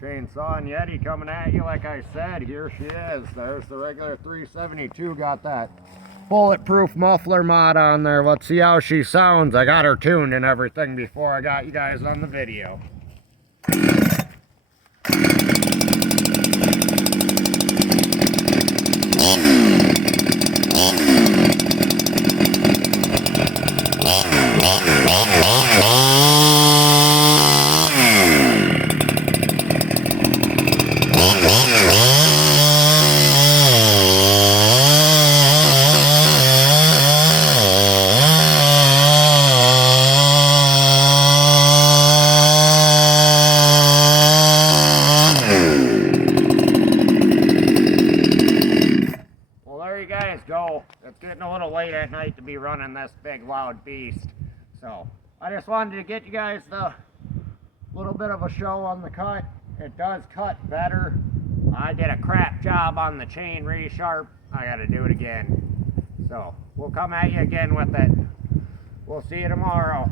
Chainsaw and Yeti coming at you like I said. Here she is. There's the regular 372. Got that bulletproof muffler mod on there. Let's see how she sounds. I got her tuned and everything before I got you guys on the video. Go. It's getting a little late at night to be running this big loud beast, so I just wanted to get you guys the little bit of a show on the cut. It does cut better. I did a crap job on the chain resharp. I gotta do it again, so we'll come at you again with it. We'll see you tomorrow.